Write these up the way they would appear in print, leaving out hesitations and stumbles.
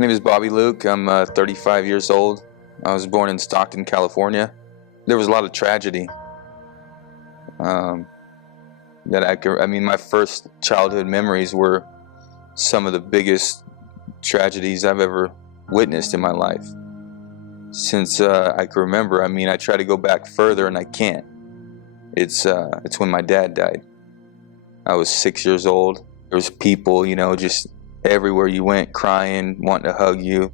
My name is Bobby Luke. I'm 35 years old. I was born in Stockton, California. There was a lot of tragedy. My first childhood memories were some of the biggest tragedies I've ever witnessed in my life. Since I can remember, I try to go back further and I can't. It's when my dad died. I was 6 years old. There was people, just everywhere you went, crying, wanting to hug you,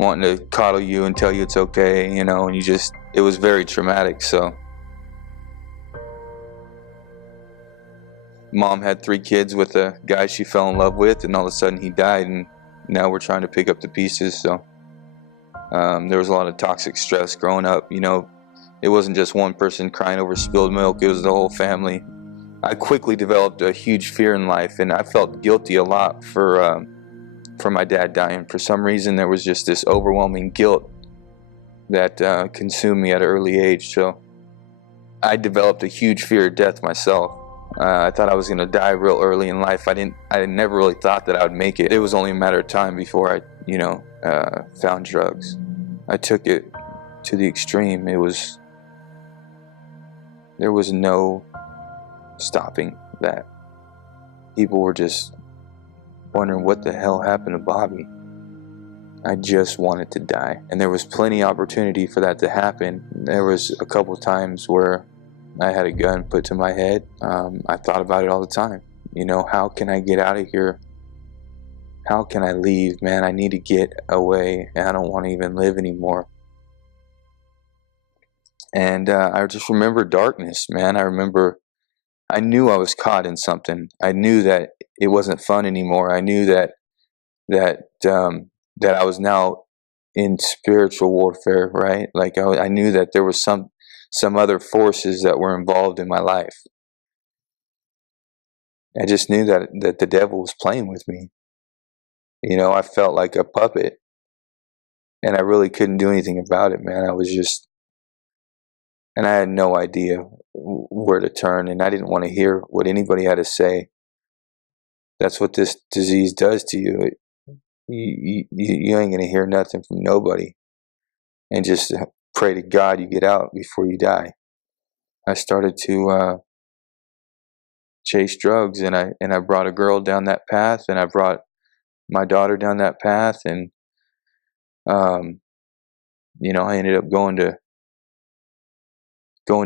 wanting to coddle you and tell you it's okay, and it was very traumatic. So Mom had 3 kids with a guy she fell in love with, and all of a sudden he died, and now we're trying to pick up the pieces. So there was a lot of toxic stress growing up. It wasn't just one person crying over spilled milk, it was the whole family. I quickly developed a huge fear in life, and I felt guilty a lot for my dad dying. For some reason, there was just this overwhelming guilt that consumed me at an early age. So I developed a huge fear of death myself. I thought I was going to die real early in life. I never really thought that I would make it. It was only a matter of time before I, found drugs. I took it to the extreme. There was no stopping that. People were just wondering what the hell happened to Bobby. I just wanted to die, and there was plenty of opportunity for that to happen. There was a couple times where I had a gun put to my head. I thought about it all the time. How can I get out of here? How can I leave, man? I need to get away. I don't want to even live anymore. And I just remember darkness, man. I knew I was caught in something. I knew that it wasn't fun anymore. I knew that I was now in spiritual warfare, right? Like I knew that there was some other forces that were involved in my life. I just knew that the devil was playing with me. I felt like a puppet, and I really couldn't do anything about it, man. And I had no idea where to turn, and I didn't want to hear what anybody had to say. That's what this disease does to you. You ain't gonna hear nothing from nobody, and just pray to God you get out before you die. I started to chase drugs, and I brought a girl down that path, and I brought my daughter down that path, and I ended up going to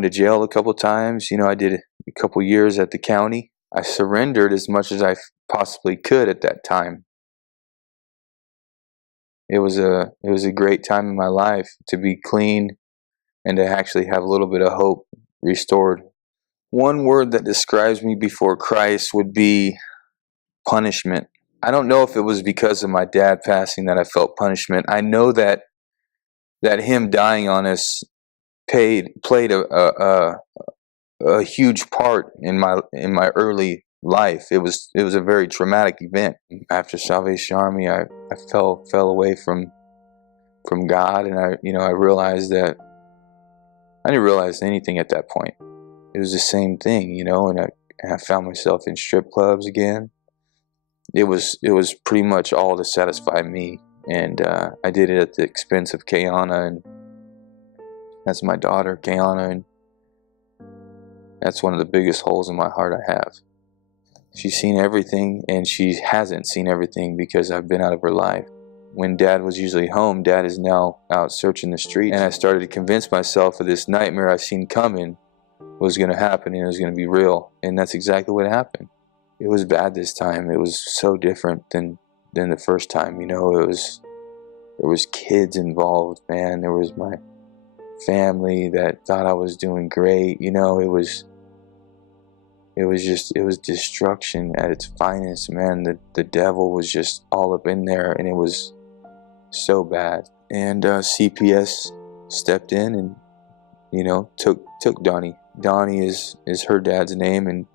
jail a couple times. I did a couple years at the county. I surrendered as much as I possibly could at that time. It was a great time in my life to be clean and to actually have a little bit of hope restored. One word that describes me before Christ would be punishment. I don't know if it was because of my dad passing that I felt punishment. I know that him dying on us played a huge part in my early life. It was a very traumatic event. After Salvation Army, I fell away from God, and I realized that I didn't realize anything at that point. It was the same thing, and I found myself in strip clubs again. It was pretty much all to satisfy me, and I did it at the expense of Kayana, and that's my daughter, Kayana, and that's one of the biggest holes in my heart I have. She's seen everything, and she hasn't seen everything because I've been out of her life. When Dad was usually home, Dad is now out searching the streets, and I started to convince myself that this nightmare I've seen coming was going to happen, and it was going to be real, and that's exactly what happened. It was bad this time. It was so different than the first time. There was kids involved, man. There was my family that thought I was doing great. It was destruction at its finest, man. The devil was just all up in there, and it was so bad. And CPS stepped in and took Donnie. Donnie is her dad's name, and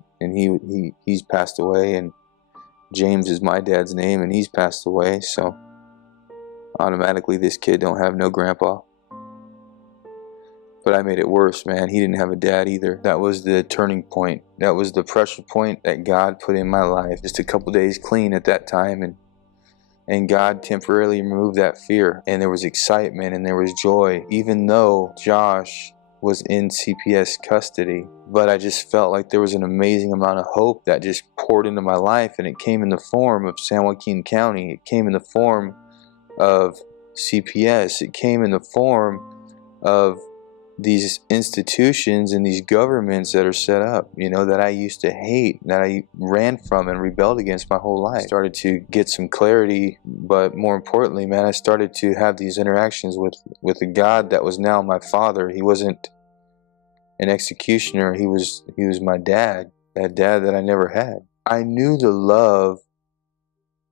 he's passed away, and James is my dad's name, and he's passed away. So automatically this kid don't have no grandpa. But I made it worse, man. He didn't have a dad either. That was the turning point. That was the pressure point that God put in my life. Just a couple days clean at that time, and And God temporarily removed that fear, and there was excitement and there was joy, even though Josh was in CPS custody. But I just felt like there was an amazing amount of hope that just poured into my life, and it came in the form of San Joaquin County. It came in the form of CPS. It came in the form of these institutions and these governments that are set up, you know, that I used to hate, that I ran from and rebelled against my whole life. I started to get some clarity, but more importantly, man, I started to have these interactions with a God that was now my father. He wasn't an executioner. He was my dad, that dad that I never had. I knew the love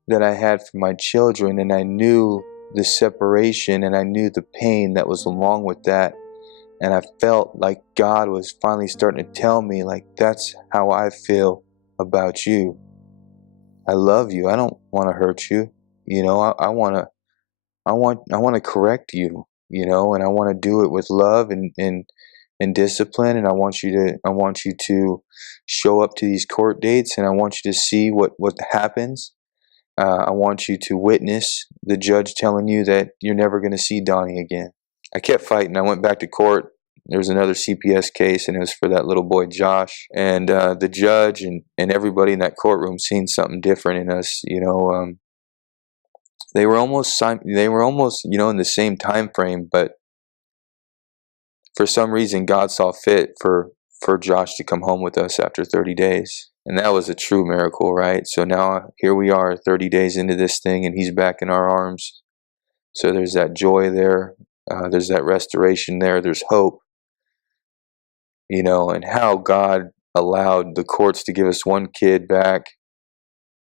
that I had for my children, and I knew the separation, and I knew the pain that was along with that. And I felt like God was finally starting to tell me, like, that's how I feel about you. I love you. I don't want to hurt you. You know, I want to correct you, you know, and I want to do it with love and discipline. And I want you to show up to these court dates, and I want you to see what happens. I want you to witness the judge telling you that you're never going to see Donnie again. I kept fighting. I went back to court. There was another CPS case, and it was for that little boy, Josh. And the judge and everybody in that courtroom seen something different in us. You know, they were almost, you know, in the same time frame, but for some reason, God saw fit for Josh to come home with us after 30 days. And that was a true miracle, right? So now here we are 30 days into this thing, and he's back in our arms. So there's that joy there. There's that restoration there. There's hope. You know, and how God allowed the courts to give us one kid back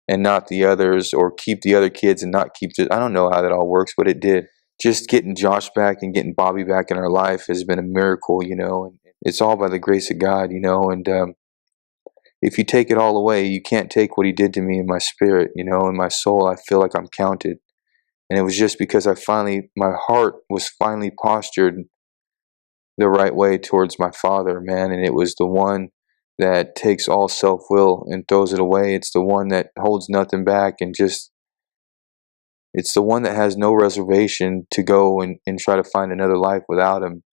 and not the others, or keep the other kids and not keep I don't know how that all works, but it did. Just getting Josh back and getting Bobby back in our life has been a miracle, you know, and it's all by the grace of God, you know, and if you take it all away, you can't take what he did to me in my spirit, you know, in my soul. I feel like I'm counted. And it was just because my heart was finally postured the right way towards my Father, man. And it was the one that takes all self-will and throws it away. It's the one that holds nothing back, and it's the one that has no reservation to go and try to find another life without him.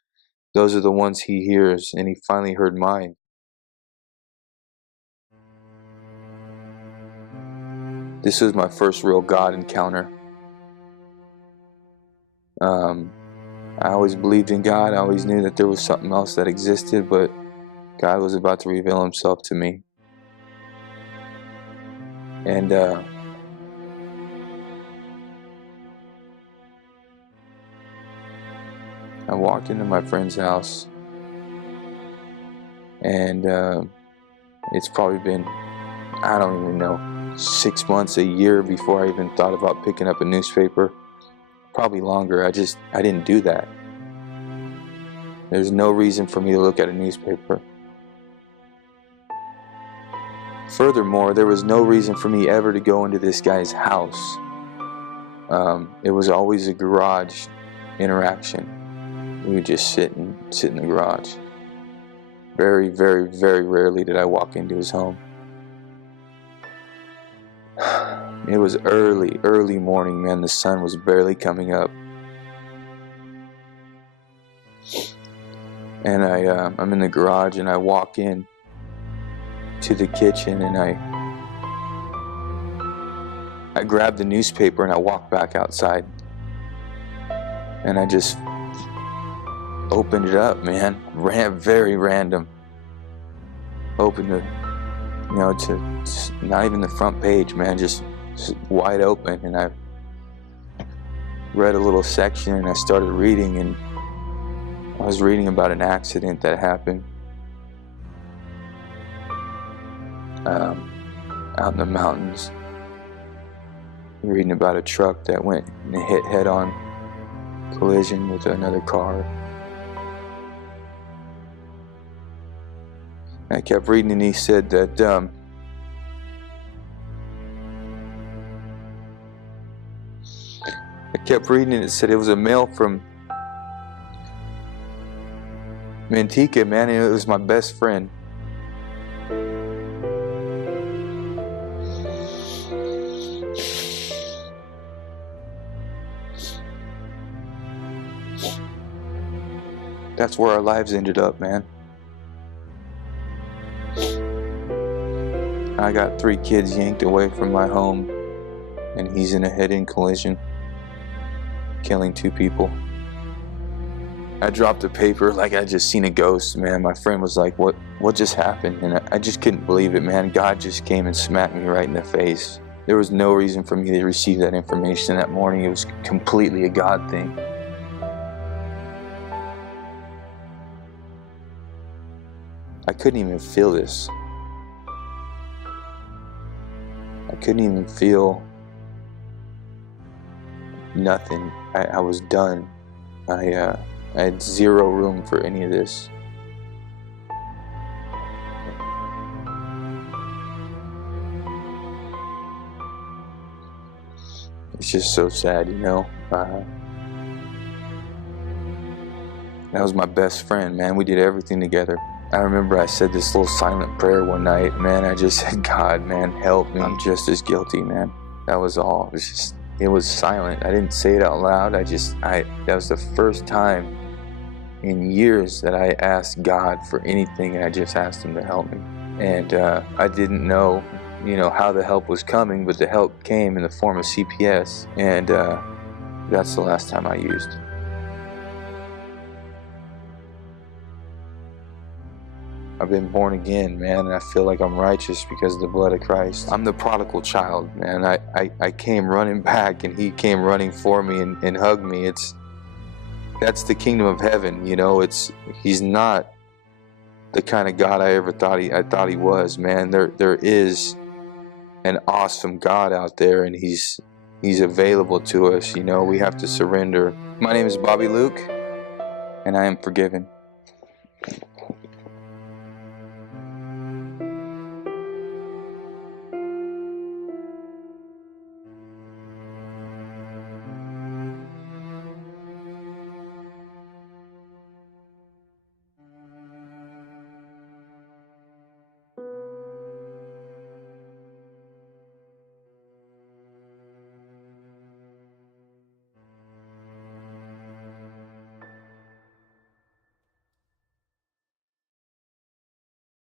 Those are the ones he hears, and he finally heard mine. This was my first real God encounter. I always believed in God. I always knew that there was something else that existed, but God was about to reveal himself to me. And I walked into my friend's house, and it's probably been, I don't even know, 6 months, a year before I even thought about picking up a newspaper. Probably longer. I didn't do that. There's no reason for me to look at a newspaper. Furthermore, there was no reason for me ever to go into this guy's house. It was always a garage interaction. We would just sit in the garage. Very, very, very rarely did I walk into his home. It was early morning, man. The sun was barely coming up. And I'm in the garage, and I walk in to the kitchen, and I grab the newspaper, and I walk back outside. And I just opened it up, man. Very random. Opened it, you know, to not even the front page, man, just wide open. And I read a little section, and I started reading, and I was reading about an accident that happened out in the mountains. Reading about a truck that went and hit head-on collision with another car. And I kept reading, and he said that I kept reading, and it said it was a mail from Manteca, man, and it was my best friend. That's where our lives ended up, man. I got 3 kids yanked away from my home, and he's in a head-on collision, killing 2 people. I dropped a paper like I just seen a ghost, man. My friend was like, what just happened? And I just couldn't believe it, man. God just came and smacked me right in the face. There was no reason for me to receive that information that morning. It was completely a God thing. I couldn't even feel this. I couldn't even feel nothing. I was done. I had zero room for any of this. It's just so sad, you know. That was my best friend, man. We did everything together. I remember I said this little silent prayer one night, man. I just said, God, man, help me. I'm just as guilty, man. That was all. It was silent. I didn't say it out loud. That was the first time in years that I asked God for anything, and I just asked Him to help me. And I didn't know, you know, how the help was coming, but the help came in the form of CPS, and that's the last time I used. I've been born again, man, and I feel like I'm righteous because of the blood of Christ. I'm the prodigal child, man. I came running back, and He came running for me and hugged me. That's the kingdom of heaven, you know. He's not the kind of God I thought He was, man. There is an awesome God out there, and He's available to us, you know. We have to surrender. My name is Bobby Luke, and I am forgiven.